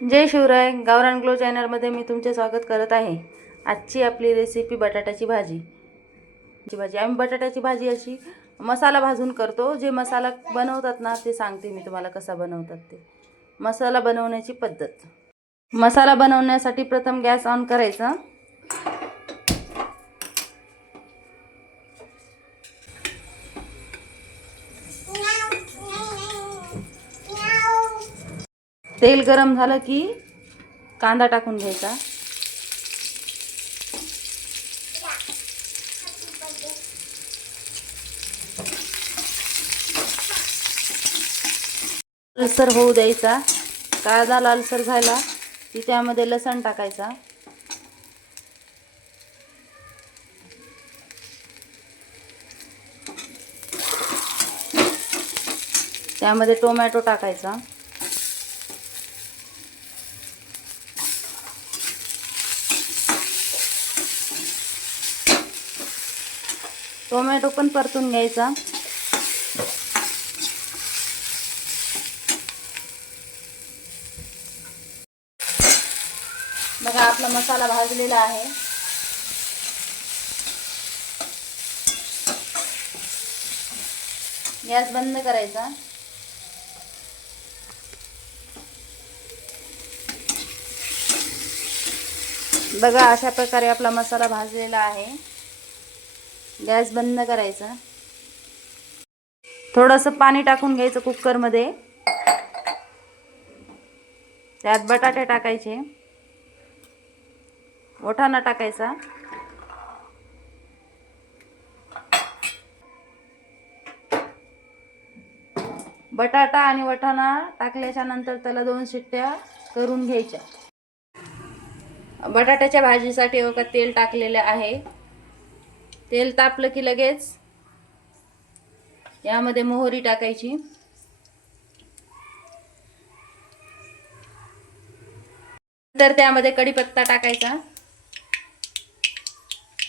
जय शिवराय. गावरान ग्लो चॅनलमध्ये मी तुमचे स्वागत करत आहे. आजची आपली रेसिपी बटाट्याची भाजी. आम्ही बटाट्याची भाजी अशी मसाला भाजून करतो. जे मसाला बनवतात ना ते सांगते मी तुम्हाला कसा बनवतात ते. मसाला बनवण्याची पद्धत. मसाला बनवण्यासाठी प्रथम गॅस ऑन करायचा. तेल गरम झालं की कांदा टाकून घ्यायचा. लालसर होऊ द्यायचा. कांदा लालसर झाला की त्यामध्ये लसण टाकायचा. त्यामध्ये टोमॅटो टाकायचा. टोमॅटो पण परतून घ्यायचा. बघा आपला मसाला भाजलेला आहे. गॅस बंद करायचा. बघा अशा प्रकारे आपला मसाला भाजलेला आहे. गॅस बंद करायचा. थोडंसं पाणी टाकून घ्यायचं कुकरमध्ये. त्यात बटाटे टाकायचे. वाटाणा टाकायचा. बटाटा आणि वाटाणा टाकल्याच्या नंतर त्याला 2 शिट्ट्या करून घ्यायच्या. बटाट्याच्या भाजीसाठी तेल टाकलेले आहे. तेल तापलं की लगेच यामध्ये मोहरी टाकायची. तर त्यामध्ये कढीपत्ता टाकायचा.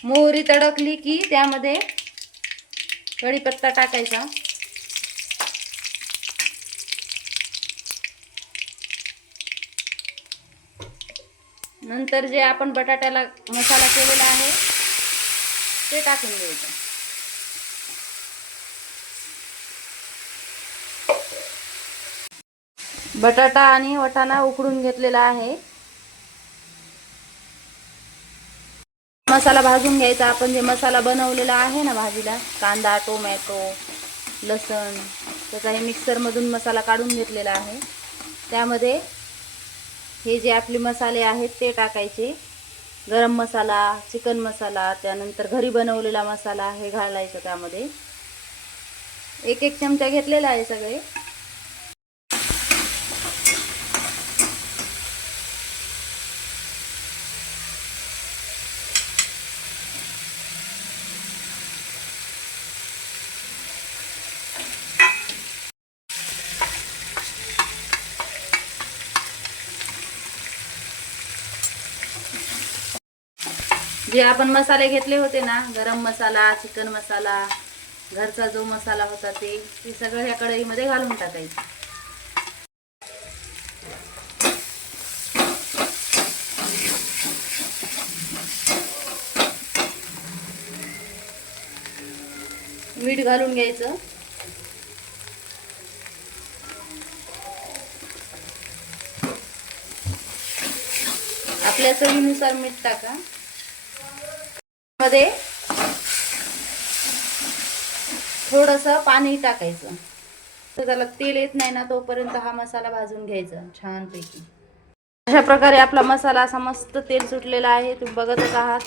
मोहरी तडकली की त्यामध्ये कढीपत्ता टाकायचा. नंतर जे आपण बटाट्याला मसाला केलेला आहे ते टाकून द्यायचं. बटाटा आणि वाटाणा उकडून घेतलेला आहे. मसाला भाजून घ्यायचा. आपण जे मसाला बनवलेला आहे ना भाजीला, कांदा, टोमॅटो, लसण, त्याचा हे मिक्सरमधून मसाला काढून घेतलेला आहे. त्यामध्ये हे जे आपले मसाले आहेत ते टाकायचे. गरम मसाला, चिकन मसाला, त्यानंतर घरी बनवलेला मसाला हे घालायचं. त्यामध्ये 1-1 चमचा घेतलेला आहे सगळे. जे आपण मसाले घेतले होते ना, गरम मसाला, चिकन मसाला, घरचा जो मसाला होता ते सगळं ह्या कढईमध्ये घालून टाकायचं. मीठ घालून घ्यायचं. आपल्या चवीनुसार मीठ टाका. मध्ये थोडंसं पाणी टाकायचं. तर त्याला तेल येत नाही ना तोपर्यंत हा मसाला भाजून घ्यायचा छानपैकी. अशा प्रकारे आपला मसाला असा मस्त तेल सुटलेला आहे. तुम्ही बघतच आहात.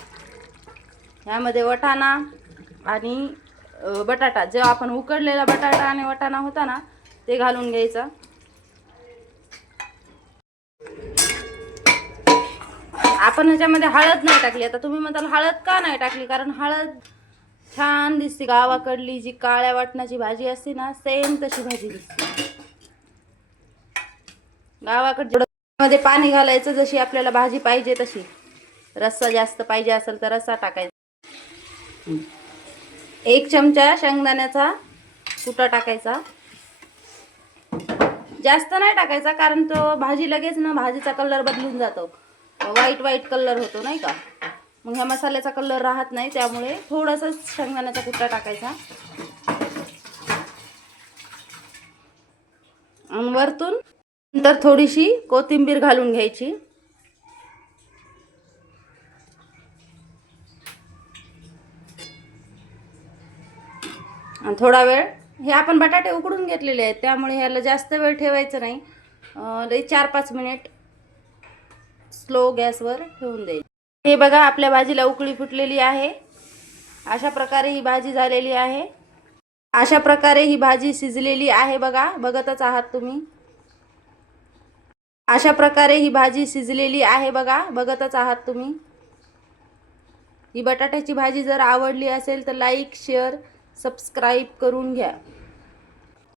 यामध्ये वाटाणा आणि बटाटा, जो आपण उकडलेला बटाटा आणि वाटाणा होता ना ते घालून घ्यायचा. आपण ह्याच्यामध्ये हळद नाही टाकली. आता तुम्ही म्हणाल हळद का नाही टाकली? कारण हळद छान दिसते. गावाकडली जी काळ्या वाटणाची भाजी असते ना, सेम तशी भाजी दिसते. गावाकडे पाणी घालायचं जशी आपल्याला भाजी पाहिजे तशी. रस्सा जास्त पाहिजे असेल तर रस्सा टाकायचा. 1 चमचा शेंगदाण्याचा कुटा टाकायचा. जास्त नाही टाकायचा, कारण तो भाजी लगेच ना भाजीचा कलर बदलून जातो, व्हाईट व्हाईट कलर होतो नाही का, मग ह्या मसाल्याचा कलर राहत नाही. त्यामुळे थोडासा शेंगदाण्याचा कुट्टा टाकायचा आणि वरतून नंतर थोडीशी कोथिंबीर घालून घ्यायची. आणि थोडा वेळ, हे आपण बटाटे उकडून घेतलेले आहेत त्यामुळे ह्याला जास्त वेळ ठेवायचं नाही, लई 4-5 मिनिट स्लो गॅसवर ठेवून द्यायची. हे बघा आपल्या भाजीला उकळी फुटलेली आहे. अशा प्रकारे ही भाजी झालेली आहे. अशा प्रकारे ही भाजी शिजलेली आहे बघा, बघतच आहात तुम्ही. अशा प्रकारे ही भाजी शिजलेली आहे बघा, बघतच आहात तुम्ही. ही बटाट्याची भाजी जर आवडली असेल तर लाईक, शेअर, सबस्क्राईब करून घ्या.